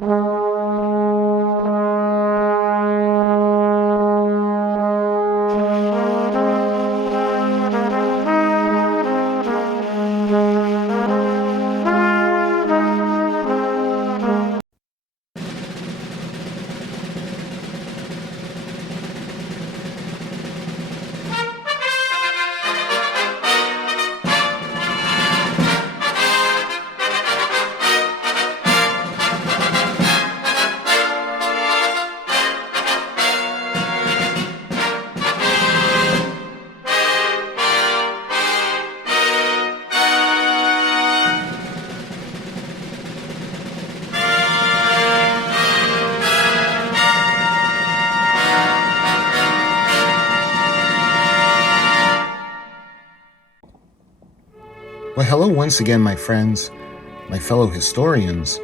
Well, hello once again, my friends, my fellow historians,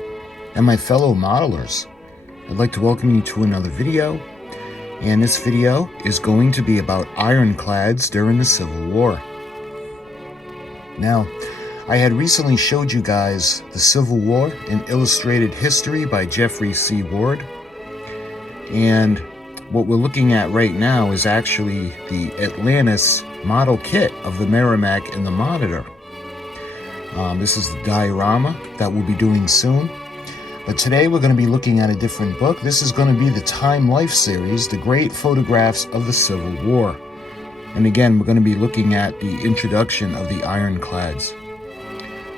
and my fellow modelers. I'd like to welcome you to another video, and this video is going to be about ironclads during the Civil War. Now, I had recently showed you guys the Civil War, an illustrated history by Jeffrey C. Ward, and what we're looking at right now is actually the Atlantis model kit of the Merrimack and the Monitor. This is the diorama that we'll be doing soon. But today we're going to be looking at a different book. This is going to be the Time Life series, The Great Photographs of the Civil War. And again, we're going to be looking at the introduction of the ironclads.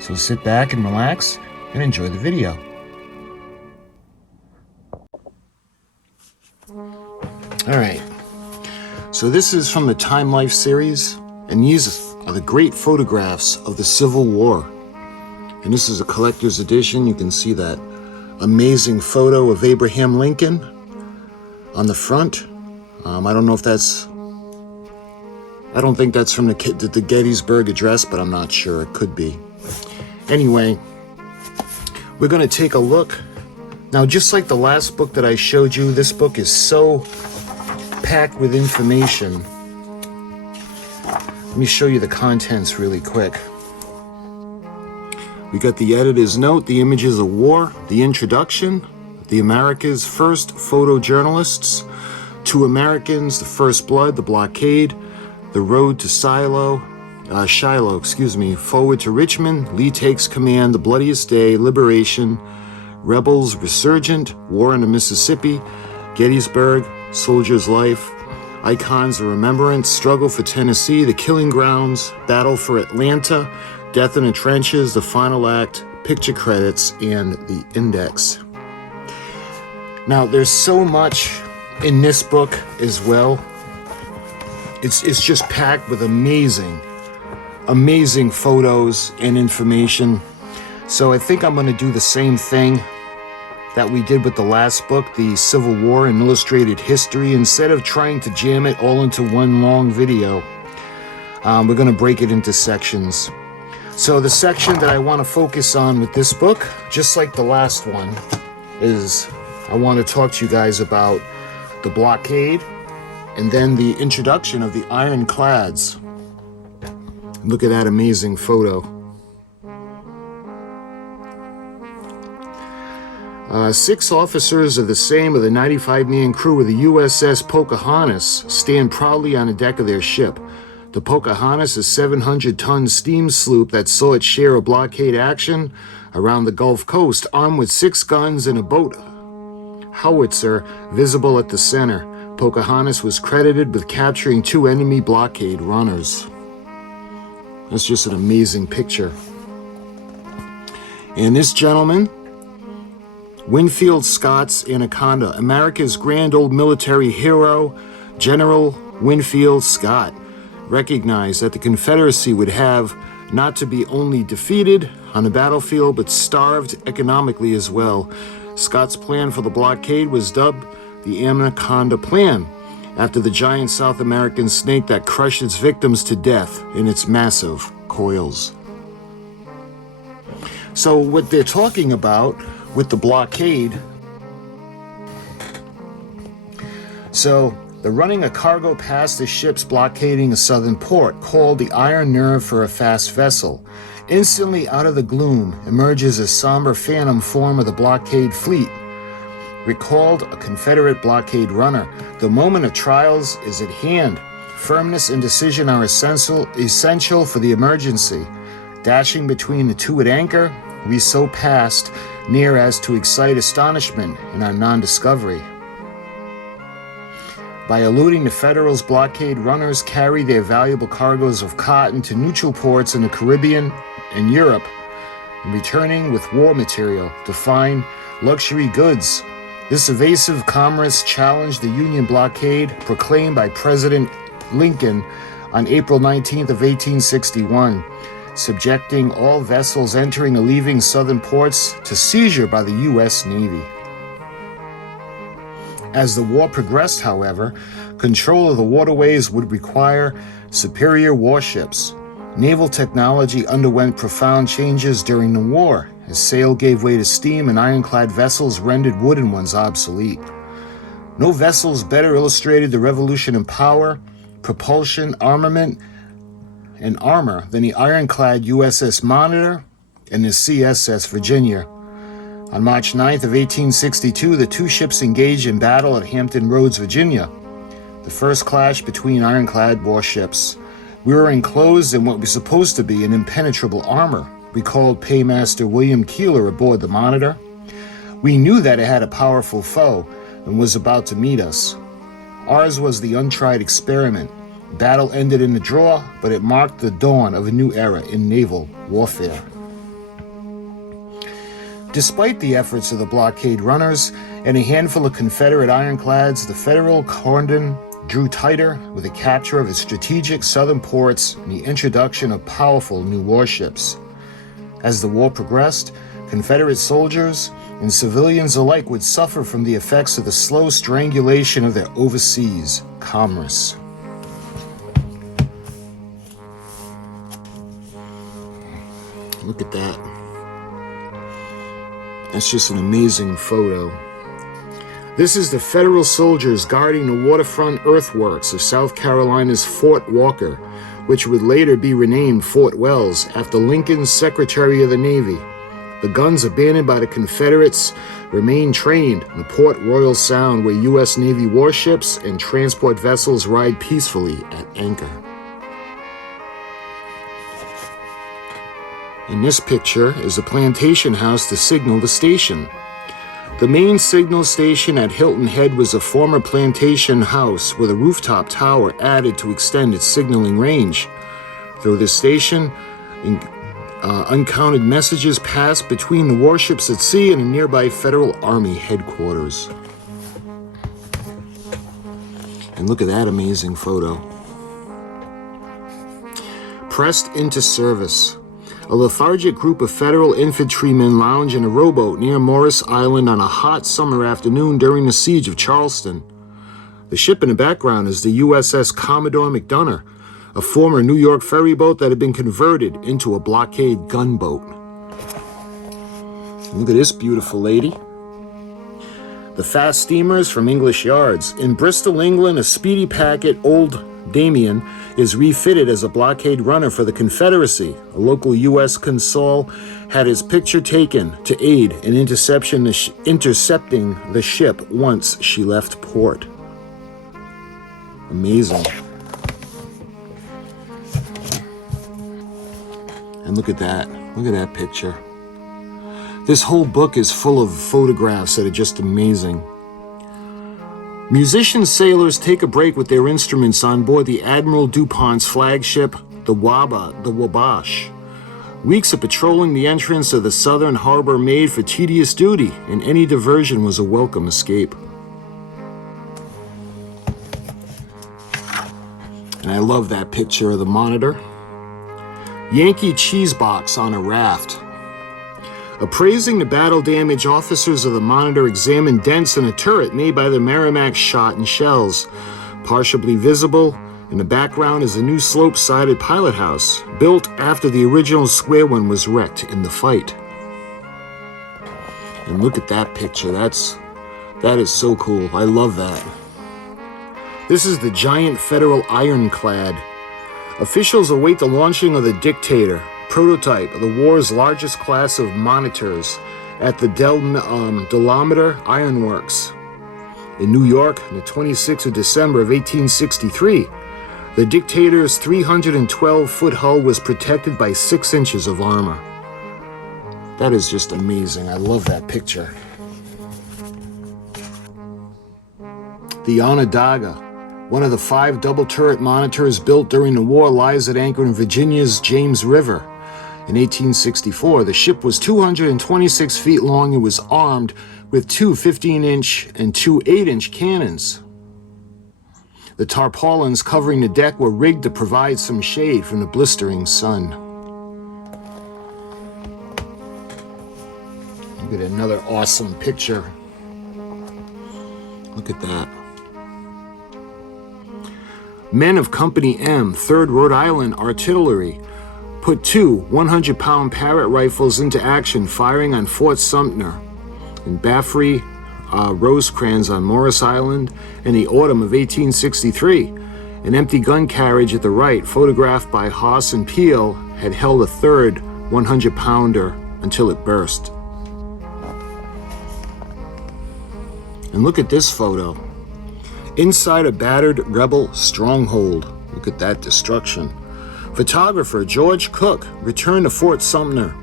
So sit back and relax and enjoy the video. Alright, so this is from the Time Life series, and these are the great photographs of the Civil War. And this is a collector's edition. You can see that amazing photo of Abraham Lincoln on the front. I don't think that's from the Gettysburg Address, but I'm not sure. It could be. Anyway, we're going to take a look. Now, just like the last book that I showed you, this book is so packed with information. Let me show you the contents really quick. We got the editor's note, the images of war, the introduction, the America's first photojournalists, 2 Americans, the First Blood, the Blockade, the road to Shiloh, forward to Richmond, Lee takes command, the bloodiest day, liberation, rebels resurgent, war in the Mississippi, Gettysburg, soldier's life, icons of remembrance, struggle for Tennessee, the killing grounds, battle for Atlanta, death in the trenches, the final act, picture credits, and the index. Now, there's so much in this book as well. It's just packed with amazing photos and information. So I think I'm going to do the same thing that we did with the last book, the Civil War and Illustrated History. Instead of trying to jam it all into one long video, we're going to break it into sections. So the section that I want to focus on with this book, just like the last one, is I want to talk to you guys about the blockade and then the introduction of the ironclads. Look at that amazing photo. 6 officers of the 95-man crew of the USS Pocahontas stand proudly on the deck of their ship. The Pocahontas, a 700-ton steam sloop that saw its share of blockade action around the Gulf Coast, armed with 6 guns and a boat howitzer visible at the center. Pocahontas was credited with capturing 2 enemy blockade runners. That's just an amazing picture. And this gentleman, Winfield Scott's Anaconda, America's grand old military hero, General Winfield Scott, recognized that the Confederacy would have not to be only defeated on the battlefield, but starved economically as well. Scott's plan for the blockade was dubbed the Anaconda Plan, after the giant South American snake that crushed its victims to death in its massive coils. So what they're talking about with the blockade, so they're running a cargo past the ships blockading a southern port, called the Iron Nerve for a fast vessel. Instantly out of the gloom emerges a somber phantom form of the blockade fleet, recalled a Confederate blockade runner. The moment of trials is at hand. Firmness and decision are essential for the emergency. Dashing between the two at anchor, we so passed near as to excite astonishment in our non-discovery. By eluding the Federals, blockade runners carried their valuable cargoes of cotton to neutral ports in the Caribbean and Europe, and returning with war material to find luxury goods. This evasive commerce challenged the Union blockade proclaimed by President Lincoln on April 19th of 1861, subjecting all vessels entering or leaving southern ports to seizure by the U.S. Navy. As the war progressed, however, control of the waterways would require superior warships. Naval technology underwent profound changes during the war, as sail gave way to steam and ironclad vessels rendered wooden ones obsolete. No vessels better illustrated the revolution in power, propulsion, armament, and armor than the ironclad USS Monitor and the CSS Virginia. On March 9th of 1862, the two ships engaged in battle at Hampton Roads, Virginia, the first clash between ironclad warships. We were enclosed in what was supposed to be an impenetrable armor, recalled Paymaster William Keeler aboard the Monitor. We knew that it had a powerful foe and was about to meet us. Ours was the untried experiment. Battle ended in a draw, but it marked the dawn of a new era in naval warfare. Despite the efforts of the blockade runners and a handful of Confederate ironclads, the Federal cordon drew tighter with the capture of its strategic southern ports and the introduction of powerful new warships. As the war progressed, Confederate soldiers and civilians alike would suffer from the effects of the slow strangulation of their overseas commerce. Look at that. That's just an amazing photo. This is the Federal soldiers guarding the waterfront earthworks of South Carolina's Fort Walker, which would later be renamed Fort Wells after Lincoln's Secretary of the Navy. The guns abandoned by the Confederates remain trained in the Port Royal Sound, where U.S. Navy warships and transport vessels ride peacefully at anchor. In this picture is a plantation house to signal the station. The main signal station at Hilton Head was a former plantation house with a rooftop tower added to extend its signaling range. Through this station, uncounted messages passed between the warships at sea and a nearby Federal Army headquarters. And look at that amazing photo. Pressed into service. A lethargic group of Federal infantrymen lounge in a rowboat near Morris Island on a hot summer afternoon during the siege of Charleston. The ship in the background is the USS Commodore McDonough, a former New York ferryboat that had been converted into a blockade gunboat. Look at this beautiful lady. The fast steamers from English yards. In Bristol, England, a speedy packet, Old Damien, is refitted as a blockade runner for the Confederacy. A local U.S. consul had his picture taken to aid in intercepting the ship once she left port. Amazing. And look at that. Look at that picture. This whole book is full of photographs that are just amazing. Musician sailors take a break with their instruments on board the Admiral DuPont's flagship, the Wabash. Weeks of patrolling the entrance of the southern harbor made for tedious duty, and any diversion was a welcome escape. And I love that picture of the Monitor. Yankee cheese box on a raft. Appraising the battle damage, officers of the Monitor examined dents in a turret made by the Merrimac's shot and shells. Partially visible in the background is a new slope-sided pilot house, built after the original square one was wrecked in the fight. And look at that picture. That is so cool. I love that. This is the giant Federal ironclad. Officials await the launching of the Dictator, prototype of the war's largest class of monitors, at the Dolometer Iron Works in New York on the 26th of December of 1863. The dictator's 312-foot hull was protected by 6 inches of armor. That is just amazing. I love that picture. The Onondaga, one of the 5 double-turret monitors built during the war, lies at anchor in Virginia's James River. In 1864, the ship was 226 feet long and was armed with 2 15-inch and 2 8-inch cannons. The tarpaulins covering the deck were rigged to provide some shade from the blistering sun. Look at another awesome picture. Look at that. Men of Company M, 3rd Rhode Island Artillery, put 2 100-pound Parrott rifles into action, firing on Fort Sumter and Baffrey Rosecrans on Morris Island in the autumn of 1863. An empty gun carriage at the right, photographed by Haas and Peel, had held a 3rd 100-pounder until it burst. And look at this photo. Inside a battered rebel stronghold. Look at that destruction. Photographer George Cook returned to Fort Sumter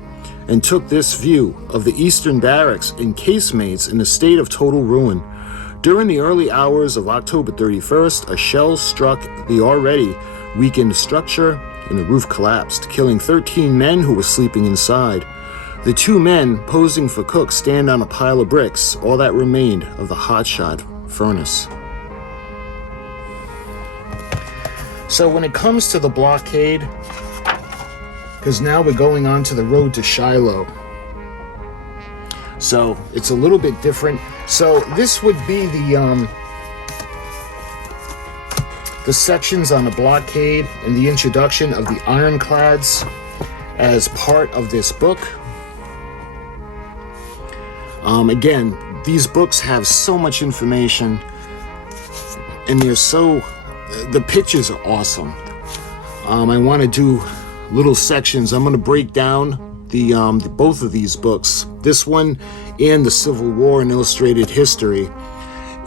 and took this view of the eastern barracks and casemates in a state of total ruin. During the early hours of October 31st, a shell struck the already weakened structure and the roof collapsed, killing 13 men who were sleeping inside. The 2 men posing for Cook stand on a pile of bricks, all that remained of the hotshot furnace. So when it comes to the blockade, because now we're going on to the road to Shiloh, so it's a little bit different. So this would be the sections on the blockade and the introduction of the ironclads as part of this book. Again, these books have so much information, and the pictures are awesome. I want to do little sections. I'm going to break down both of these books, this one and the Civil War and Illustrated History,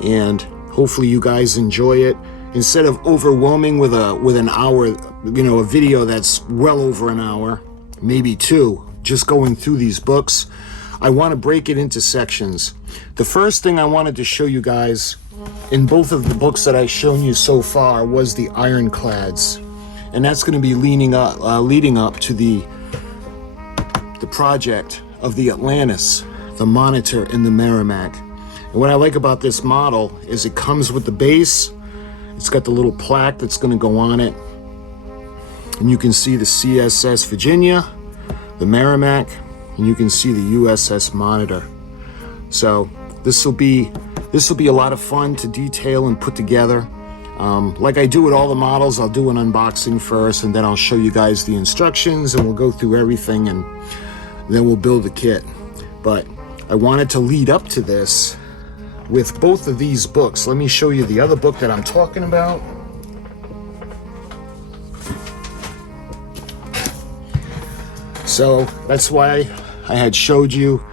and hopefully you guys enjoy it. Instead of overwhelming with an hour, a video that's well over an hour, maybe 2, just going through these books, I want to break it into sections. The first thing I wanted to show you guys in both of the books that I've shown you so far was the ironclads, and that's going to be leading up to the project of the Atlantis, the Monitor, and the Merrimack. And what I like about this model is it comes with the base. It's got the little plaque that's going to go on it, and you can see the CSS Virginia, the Merrimack, and you can see the USS Monitor. So this will be a lot of fun to detail and put together. Like I do with all the models, I'll do an unboxing first, and then I'll show you guys the instructions, and we'll go through everything, and then we'll build the kit. But I wanted to lead up to this with both of these books. Let me show you the other book that I'm talking about. So that's why I had showed you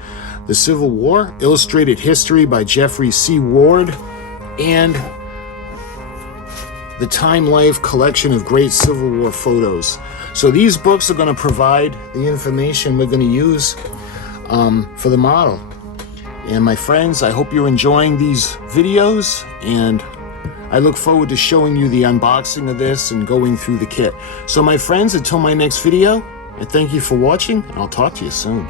the Civil War, Illustrated History by Jeffrey C. Ward, and the Time Life collection of great Civil War photos. So these books are going to provide the information we're going to use for the model. And my friends, I hope you're enjoying these videos, and I look forward to showing you the unboxing of this and going through the kit. So my friends, until my next video, I thank you for watching, and I'll talk to you soon.